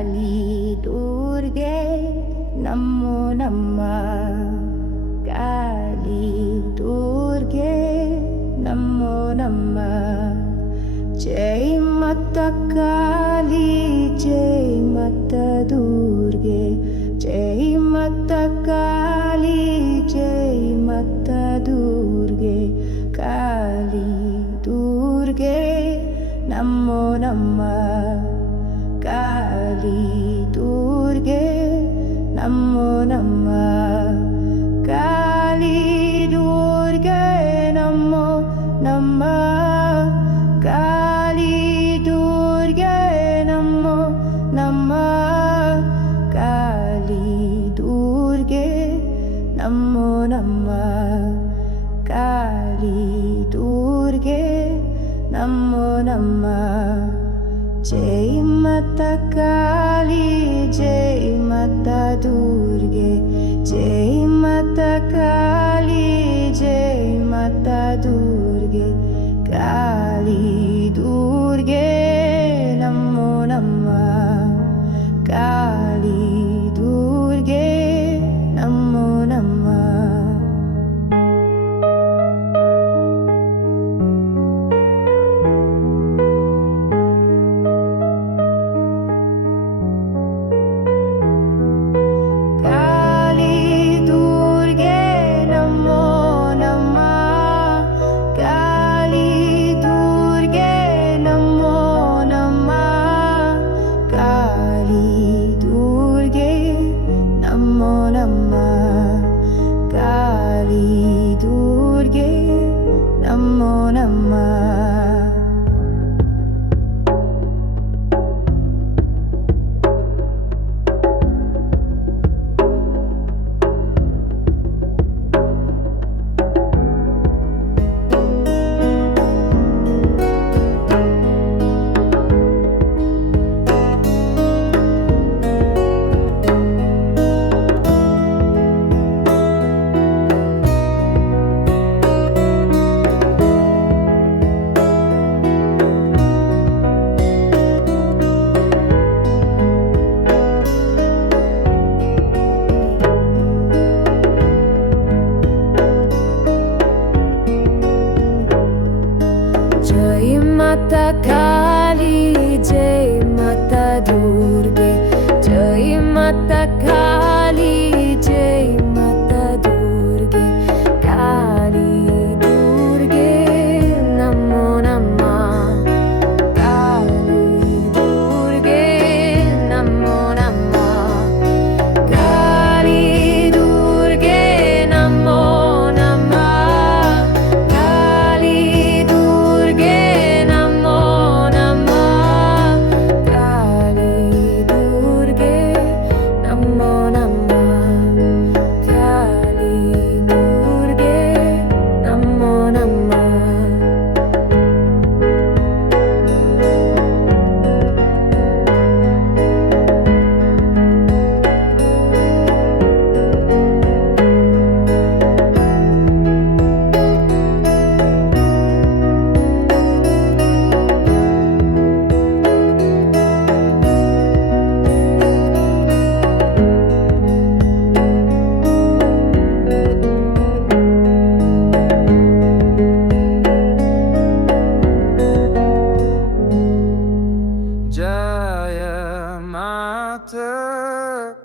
ಕಾಲಿ ದುರ್ಗೆ ನಮೋ ನಮ ಕಾಲಿ ದುರ್ಗೆ ನಮೋ ನಮ ಜೈ ಮತ್ತ ಕಾಲಿ ಜೈ ಮತ್ತ ದುರ್ಗೆ ಜೈ ಮತ್ತ ಕಾಲಿ ಜೈ ಮತ್ತ ದುರ್ಗೆ ಕಾಲಿ ದುರ್ಗೆ ನಮೋ ನಮ ಕಾಲಿ ದುರ್ಗೆ ನಮೋ ನಮ ಕಾಲಿ ದುರ್ಗೆ ನಮೋ ನಮ ಕಾಲಿ ದುರ್ಗೆ ನಮೋ ನಮ ಕಾಲಿ ದುರ್ಗೆ ನಮೋ ನಮ ಕಾಲಿ ದುರ್ಗೆ ನಮೋ ನಮ ಜೈ ಮತ್ತ ಕಾಲಿ ಜೈ ಮತ್ತ ದುರ್ಗೆ ಜೈ ಮತ್ತ ಕಾಲಿ ಜೈ ಮತ್ತ ದುರ್ಗೆ ಕಾಲಿ ದುರ್ಗೆ ನಮೋ ನಮ ಕಾಲಿ ದುರ್ಗೆ ನಮೋ ನಮ ನಮೋ ನಮ ಮತ್ತ ಕಾಲಿ ಜೈ ಮತ್ತ ದುರ್ಗೆ ಜೈ ಮತ್ತ ಕಾಲಿ ಜೈ ಮತ್ತ ದುರ್ಗೆ ಕಾಲಿ ದುರ್ಗೆ ನಮೋ ನಮ ಕಾಲಿ ದುರ್ಗೆ ನಮೋ ನಮ ಕಾಲಿ ದುರ್ಗೆ ನಮೋ ನಮ ಕಾಲಿ Durga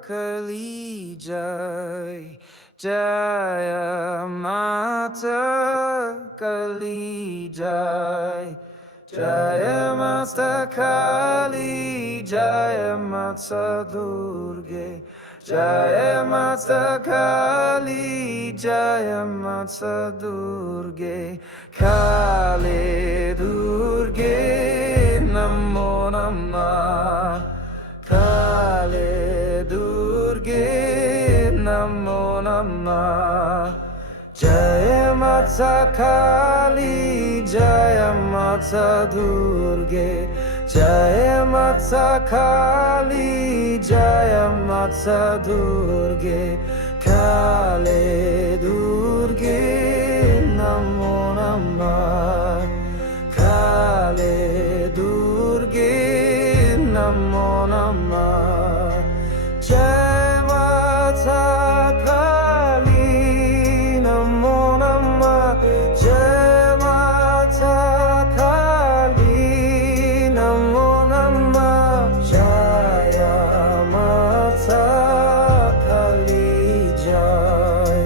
Kali Jai Jaya Mata Kali Jai Jaya Mata Kali Jaya Mata Durge Jaya Mata Kali Jaya Mata Durge Kali Durge Namo Namah Kali Durge Namo Namah Jaya Mata Kali Jaya Mata Durge Jaya Mata Kali Jaya Mata Durge Kali Durge Namo Namah Kali Durge ನಮೋ ನಮಃ ಜಯ ಮಾತಾ ಕಾಳಿ ನಮೋ ನಮಃ ಜಯ ಮಾತಾ ಕಾಳಿ ನಮೋ ನಮಃ ಜಯ ಮಾತಾ ಕಾಳಿ ಜಯ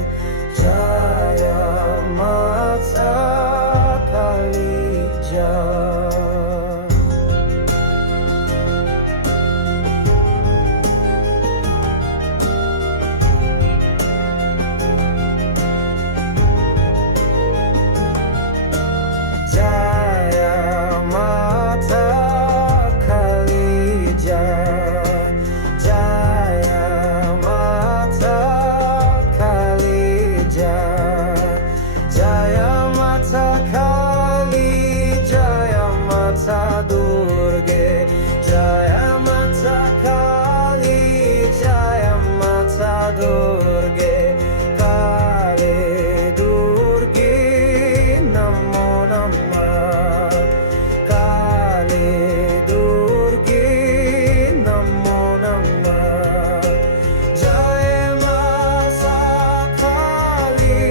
ಜಯ ಮಾತಾ ಕಾಳಿ ಜಯ दुर्गे जय माता काली जय माता दुर्गे काली दुर्गे नमो नमः काली दुर्गे नमो नमः जय माता काली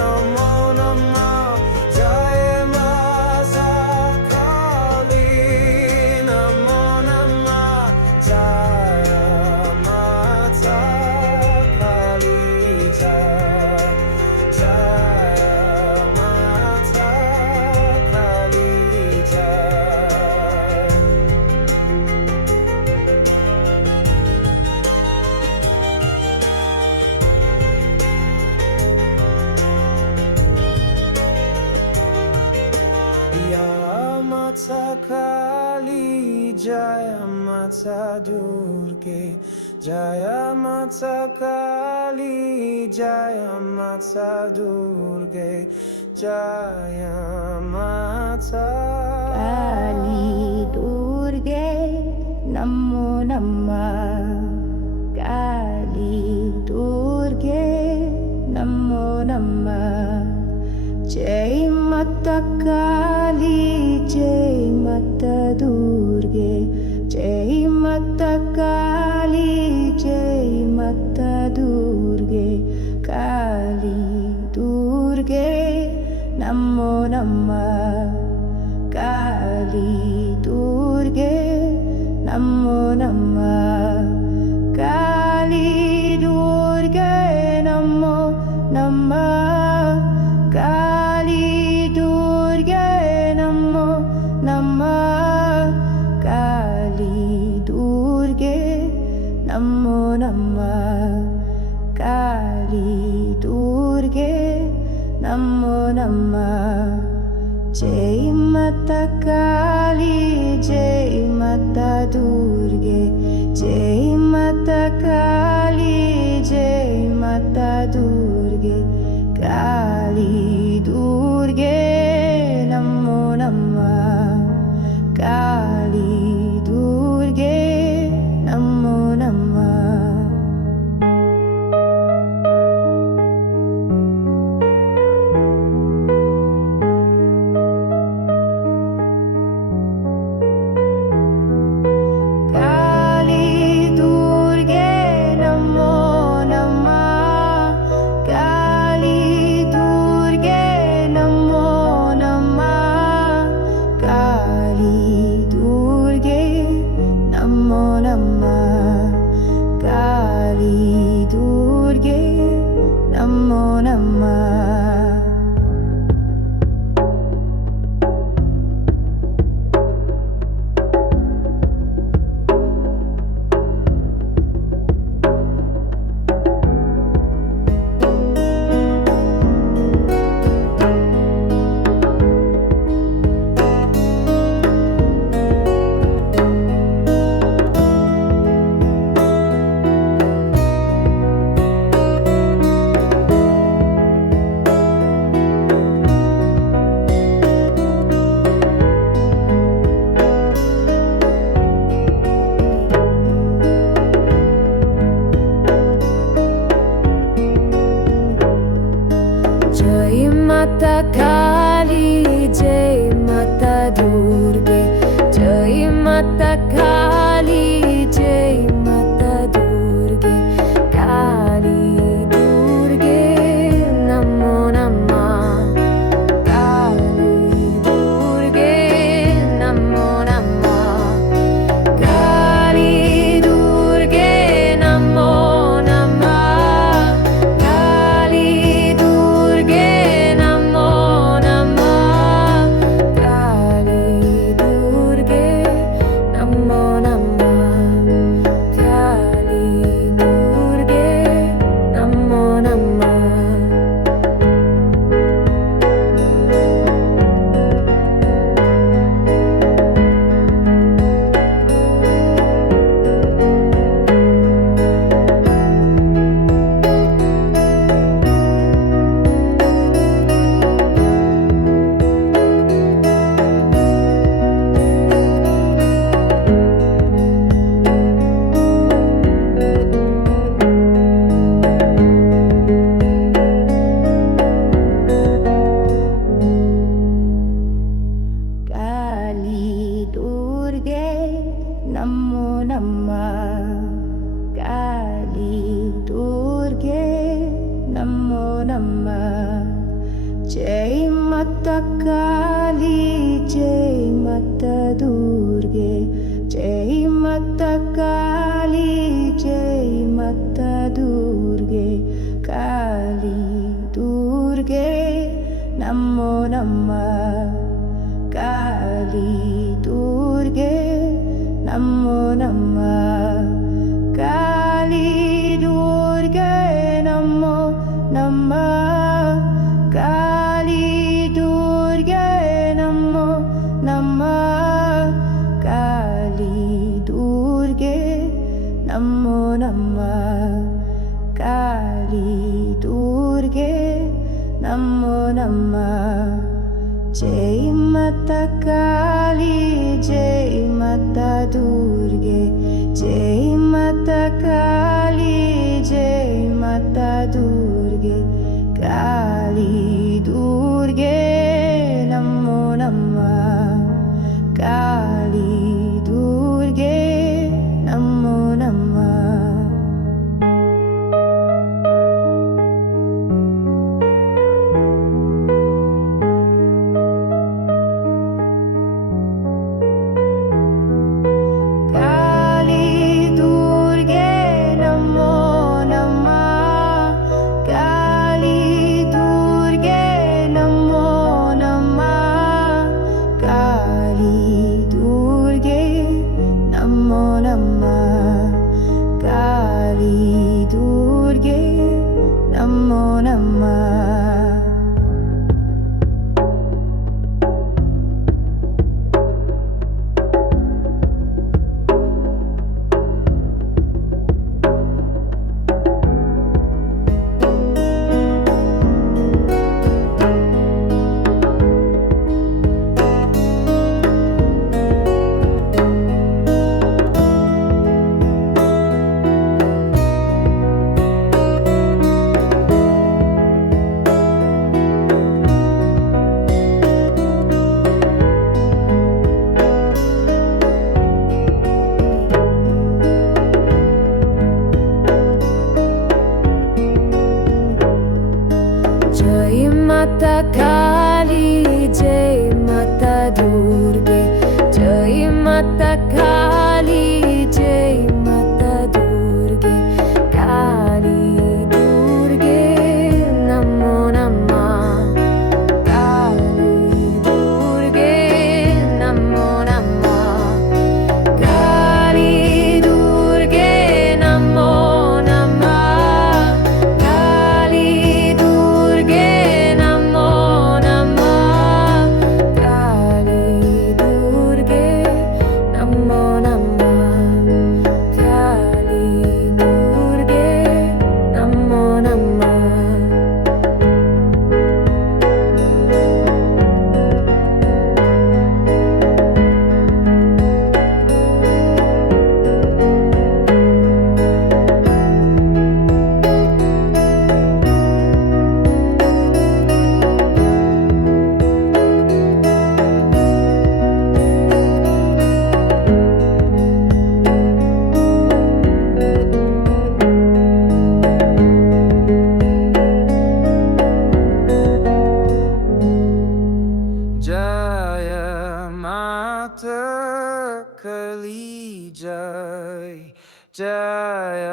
नमो नमः जय माता माता काली जय माता दुर्गे जय माता काली जय माता दुर्गे जय माता काली दुर्गे नमो नमः काली दुर्गे नमो नमः जय माता काली जय माता दुर्गे जय माता काली जय माता दुर्गे काली दुर्गे नमो नमः काली दुर्गे नमो नमः काली दुर्गे नमो नमः काली दुर्गे नमो नमः काली दुर्गे नमो नमः काली दुर्गे नमो नमः जय माता काली जय माता दुर्गे जय माता काली जय माता दुर्गे काली दुर्गे नमो नमः काली दुर्गे नमो नमः काली दुर्गे ನಮೋ ನಮ್ಮ ಕಾಳಿ ದುರ್ಗೆ ನಮೋ ನಮ್ಮ ಜೈ ಮತ್ತ ಕಾಳಿ ಜೈ ಮತ್ತ ದುರ್ಗೆ ಜೈ ಮತ್ತ ಕಾಳಿ ಜೈ ಮತ್ತ ದುರ್ಗೆ ಕಾಳಿ ದುರ್ಗೆ ನಮೋ ನಮ್ಮ ಕಾಳಿ ದುರ್ಗೆ ನಮೋ ನಮ್ಮ ಕಾಳಿ ದುರ್ಗೆ ನಮೋ ನಮ್ಮ ಕಾಳಿ ದುರ್ಗೆ ನಮೋ ನಮ್ಮ ಕಾಳಿ ದುರ್ಗೆ ನಮೋ ನಮ್ಮ ಕಾಳಿ ದುರ್ಗೆ ನಮೋ ನಮ್ಮ ಜೈ ಮತ್ತ ಕಾಳಿ ಜೈ ಮತ್ತ ದುರ್ಗೆ ಜೈ ಮತ್ತ ಕಾಳಿ ಜೈ ಮತ್ತ ದುರ್ಗೆ ಕಾಳಿ ದುರ್ಗೆ ನಮೋ ನಮ್ಮ ಕಾಳಿ ದುರ್ಗೆ ನಮೋ ನಮ್ಮ ನಮೋ ನಮ್ಮ ಜೈ ಮತ್ತ ಕಾಳಿ ಜೈ ಮತ್ತ ದುರ್ಗೆ ಜೈ ಮತ್ತ ಕಾಳಿ ಜೈ ಮತ್ತ ದುರ್ಗೆ ಕಾಳಿ ದುರ್ಗೆ ನಮೋ ನಮ್ಮ ಕಾಳಿ ದುರ್ಗೆ ನಮೋ ನಮ್ಮ ಕಾಳಿ ದುರ್ಗೆ ನಮೋ ನಮ್ಮ ಕಾಳಿ ದುರ್ಗೆ ನಮೋ ನಮ್ಮ ಕಾಳಿ ದುರ್ಗೆ ನಮೋ ನಮ್ಮ ಕಾಳಿ ದುರ್ಗೆ ನಮೋ ನಮ್ಮ ಜಯ ಮಾತ ಕಲಿ ಜಯ ಜಯ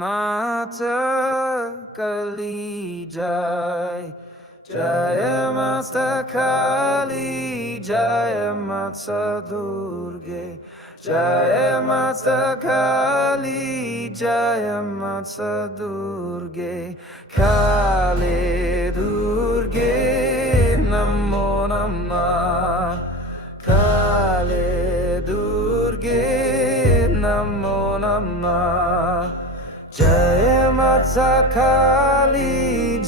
ಮಾತ ಕಲಿ ಜಯ ಜಯ ಮಾತ ಕಾಳಿ ಜಯ ಮಾತ ದುರ್ಗೆ ಜಯ ಮಾತ ಕಾಳಿ ಜಯ ಮಾತ ದುರ್ಗೆ ಕಾಳಿ ದುರ್ಗೆ ನಮೋ ನಮ್ಮ ಕಾಳಿ ದುರ್ಗೆ ನಮೋ ನಮ್ಮ ಜಯ ಮಾತ ಕಾಳಿ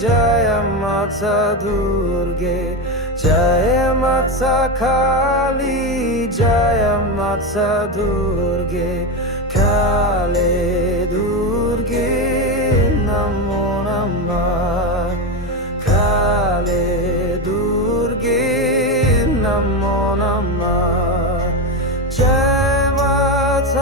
ಜಯ ಮಾತ ದುರ್ಗೆ ಜಯ ಮಾತ ಕಾಳಿ ಜಯ ಮಾತ ದುರ್ಗೆ ಕಾಳಿ ದುರ್ಗೆ ನಮೋ ನಮ್ಮ ಕಾಳಿ ದುರ್ಗೆ ನಮೋ ನಮ್ಮ ಜಯ ಮಾತ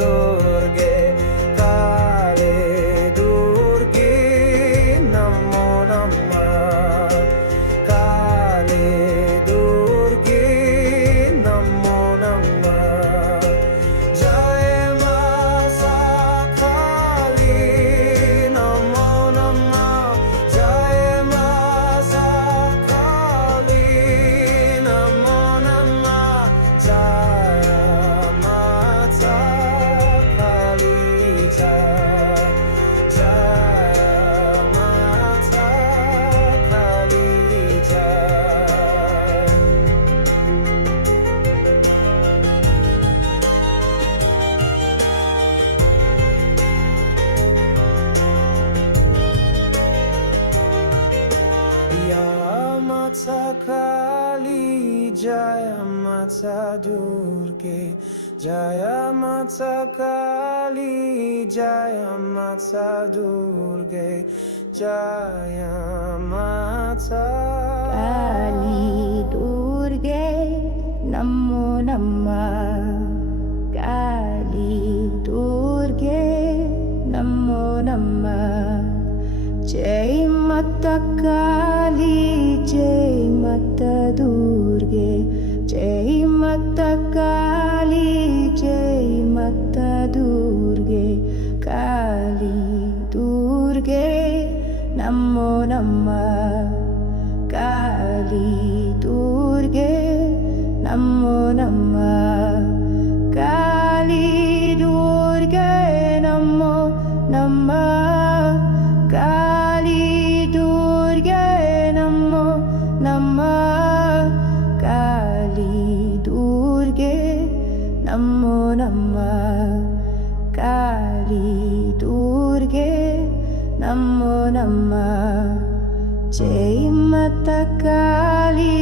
ದುರ್ಗೆ ಕಾಳಿ ದುರ್ಗೆ ನಮೋ ನಮ ಕಾಳಿ ದುರ್ಗೆ ನಮೋ ನಮ ಜಯ ಮಾತಾ ಕಾಳಿ ನಮೋ ನಮ ಜಯ ಮಾತಾ ಕಾಳಿ ನಮೋ ನಮ ಜಯ ಮಾತಾ ಕಾಳಿ ಜಯ ಮಾತಾ ಕಾಳಿ ಜಯ Ya Mata Kali Jaya Mata Durge Jaya Mata Kali Jaya Mata Durge Jaya Mata Kali Durga ನಮೋ ನಮ ಕಾಳಿ ದುರ್ಗೆ ನಮೋ ನಮ ಜೈ ಮತ್ತ ಕಾಳಿ ಜೈ ಮತ್ತ ದುರ್ಗೆ ಜೈ ಮತ್ತ ಕಾಳಿ ಜೈ ಮತ್ತ ದುರ್ಗೆ ಕಾಳಿ ದುರ್ಗೆ ನಮೋ ನಮ ಕಾಳಿ ದುರ್ಗೆ ನಮೋ ನಮ ಕಾಳಿ ದುರ್ಗೆ ನಮೋ ನಮ ಕಾಳಿ ದುರ್ಗೆ ನಮೋ ನಮ ಕಾಳಿ ದುರ್ಗೆ ನಮೋ ನಮ ಕಾಳಿ ದುರ್ಗೆ ನಮೋ ನಮ ಜೈ ಮತ ಕಾಳಿ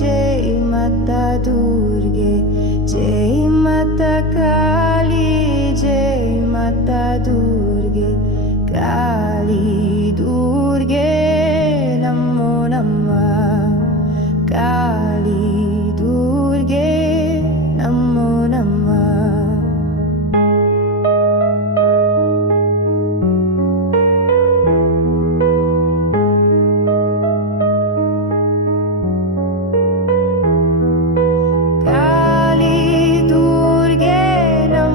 ಜೈ ಮತ ದುರ್ಗೆ ಜೈ ಮತ ಕಾಳಿ ಜೈ ಮತ ದುರ್ಗೆ ಕಾಳಿ ದುರ್ಗೆ ನಮೋ ನಮ ಕಾಳಿ ದುರ್ಗೆ ನಮೋ ನಮ ಕಾಳಿ ದುರ್ಗೆ ನಮೋ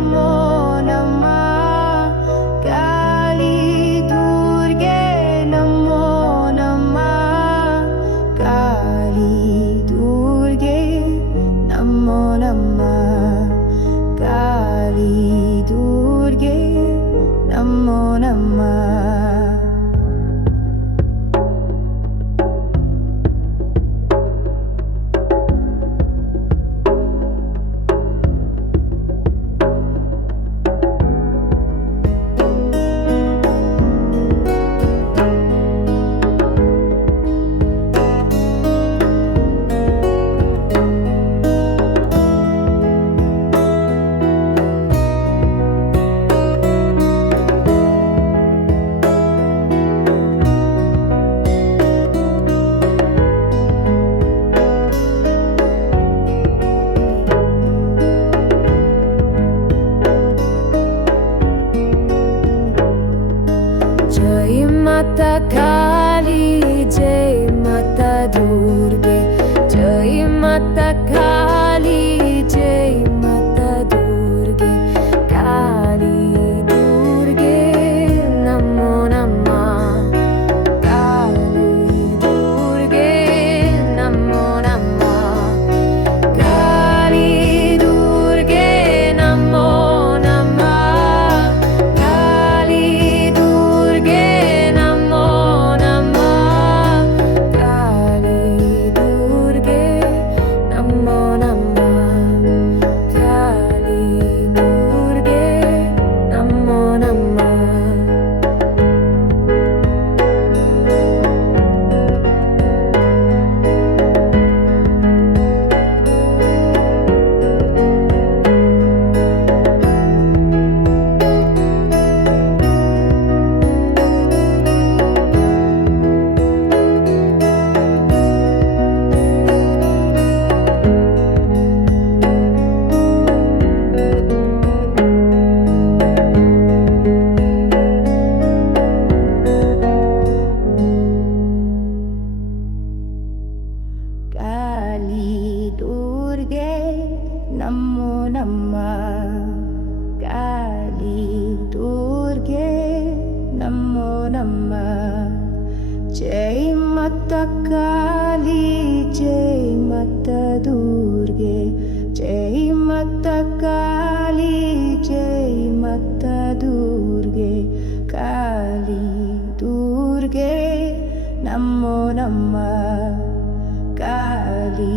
ಕಾಲಿ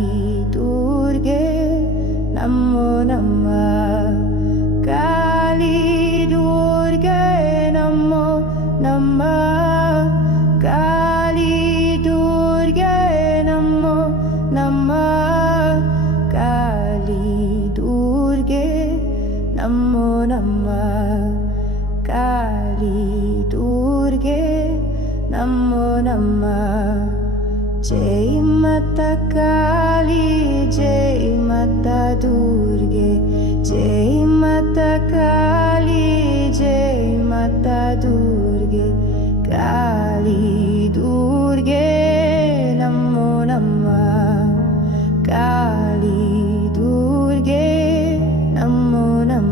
ದುರ್ಗೆ ನಮೋ ನಮ್ಮ ಕಾಲಿ ದುರ್ಗೆ ನಮೋ ನಮ್ಮ ಕಾಲಿ ದುರ್ಗೆ ನಮೋ ನಮ್ಮ ಕಾಲಿ ದುರ್ಗೆ ನಮೋ ನಮ್ಮ ಕಾಲಿ ದುರ್ಗೆ ನಮೋ ನಮ್ಮ ಜೈ ಮಾತಾ ಕಾಳಿ ಜೈ ಮಾತಾ ದುರ್ಗೆ ಜೈ ಮಾತಾ ಕಾಳಿ ಜೈ ಮಾತಾ ದುರ್ಗೆ ಕಾಳಿ ದುರ್ಗೆ ನಮೋ ನಮ್ಮ ಕಾಳಿ ದುರ್ಗೆ ನಮೋ ನಮ್ಮ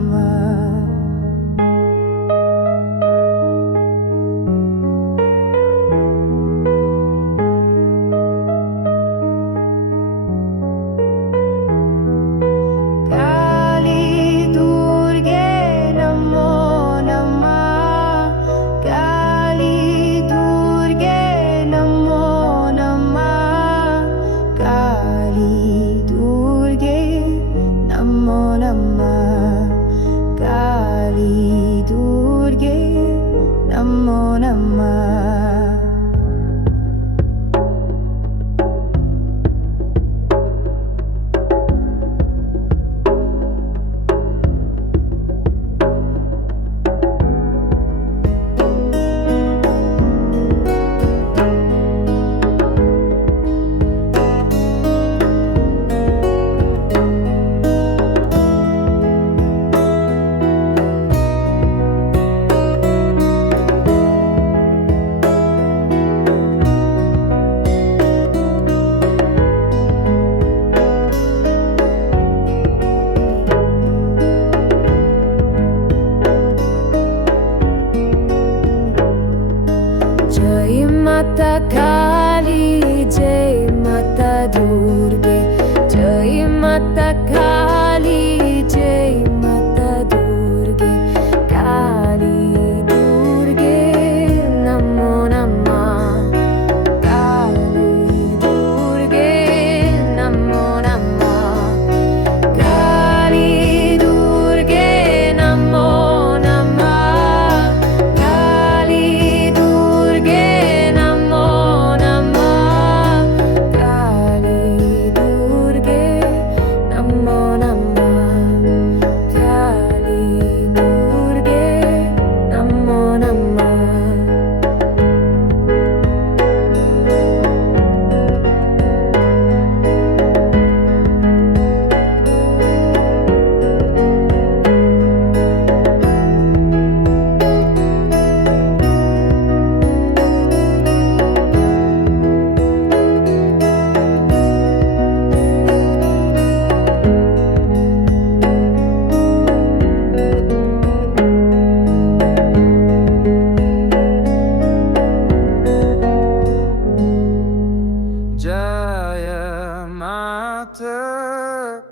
ನಮೋ ನಮ್ಮ माता काली जय माता दुर्गे जय माता काली जय माता दुर्गे काली दुर्गे नमो नमः काली दुर्गे नमो नमः काली दुर्गे नमो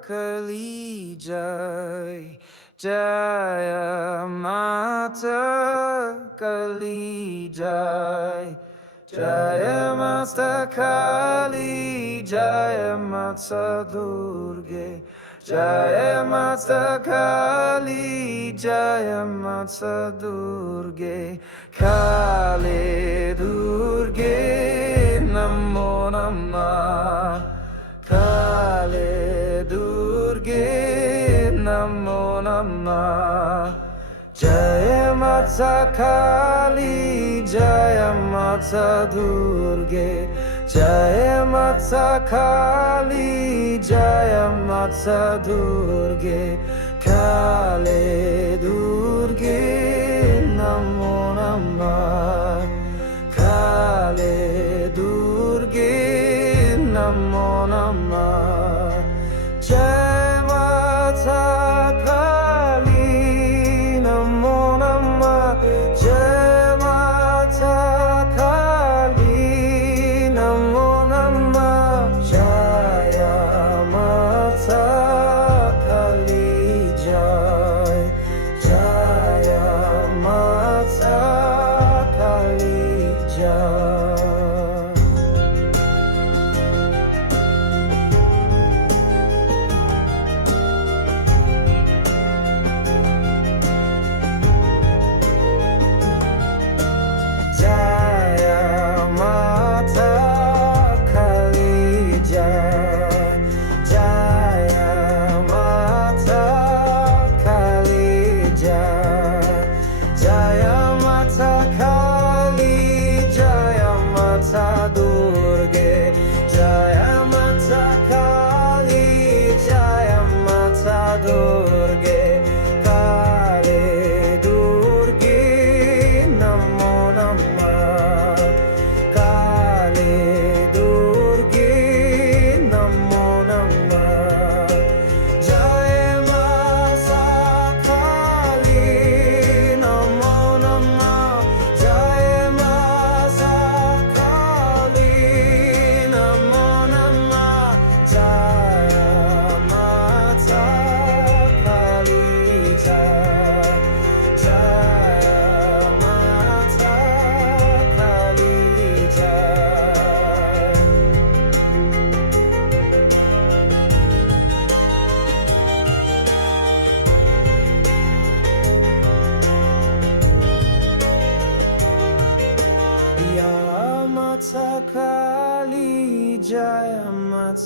Kali Jai Jaya Mata Kali Jai Jaya Mata Kali Jaya Mata Durge Jaya Mata Kali Jaya Mata Durge Kali Durge Namo Namah Kali Durge Namo Namah Jaya Mata Kali Jaya Mata Durge Jaya Mata Kali Jaya Mata Durge Kali Durge Namo Namah Kali Durge Namo Namah Jai Mata Kali Namo Namah Jai Mata Kali Namo Namah Jaya Mata Kali Jai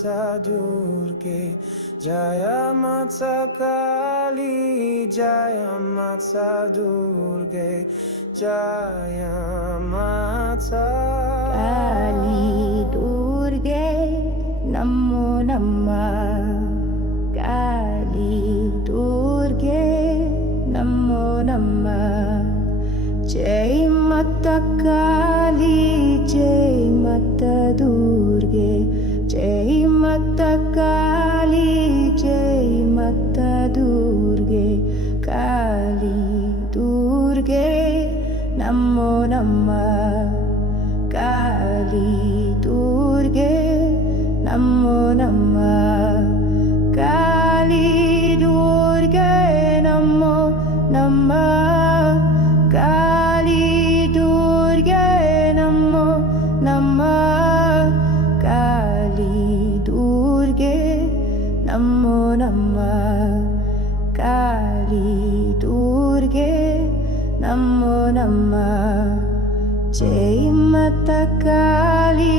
মাতা দুর্গে জয় মাতা কালী জয় মাতা দুর্গে জয় মাতা ಕಾಳಿ ದುರ್ಗೆ ನಮೋ ನಮಃ ಕಾಳಿ ದುರ್ಗೆ ನಮೋ ನಮಃ ಜೈ ಮಾತಾ ಕಾಳಿ ಜೈ ಮಾತಾ ದುರ್ಗೆ ಜೈ ಮಾತಾ ಕಾಳಿ ಜೈ ಮಾತಾ ದುರ್ಗೆ ಕಾಳಿ ದುರ್ಗೆ ನಮೋ ನಮಃ ಕಾಳಿ ದುರ್ಗೆ ನಮೋ ನಮಃ ಕಾಳಿ ದುರ್ಗೆ ನಮೋ ನಮಃ ಕಾಳಿ ದುರ್ಗೆ ನಮೋ ನಮಃ ಕಾಳಿ ದುರ್ಗೆ ನಮೋ ನಮಃ ಕಾಳಿ ದುರ್ಗೆ ನಮೋ ನಮಃ ಜೈ ಮಾತಾ ಕಾಳಿ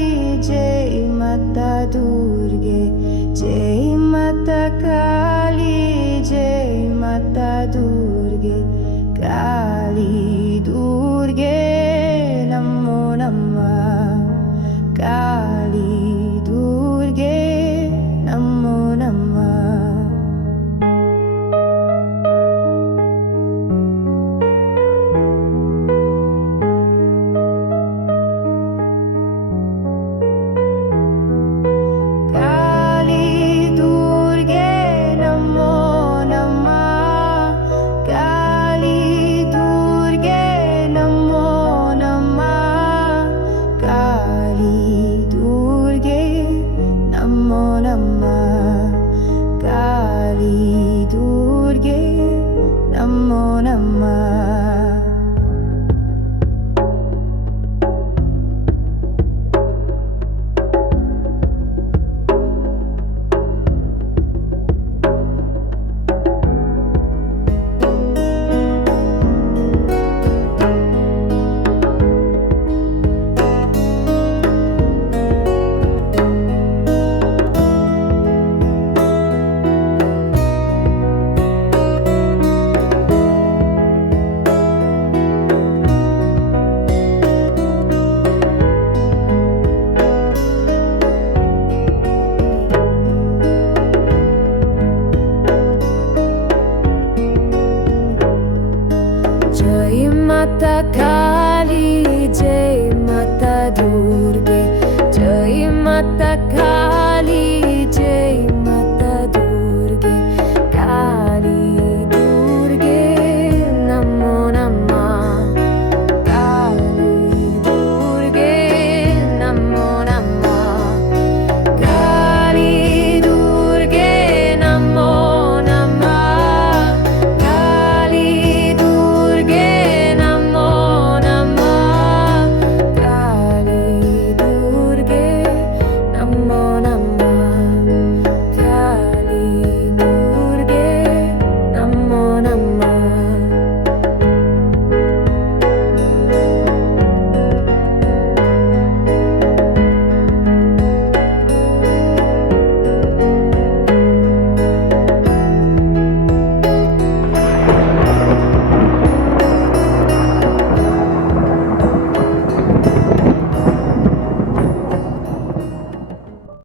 ಜೈ ಮಾತಾ ದುರ್ಗೆ ಜೈ ಮಾತಾ ಕಾಳಿ ಜೈ ಮಾತಾ ದುರ್ಗೆ ಕಾಳಿ ದುರ್ಗೆ ನಮೋ ನಮಃ ಕಾಳಿ ದುರ್ಗೆ ನಮೋ ನಮಃ ಕಾಳಿ ದುರ್ಗೆ ನಮೋ ನಮಃ ಕಾಳಿ ದುರ್ಗೆ ನಮೋ ನಮಃ ಕಾಳಿ ದುರ್ಗೆ ನಮೋ ನಮಃ ಕಾಳಿ ದುರ್ಗೆ ನಮೋ ನಮಃ ಜೈ ಮಾತಾ ಕಾಳಿ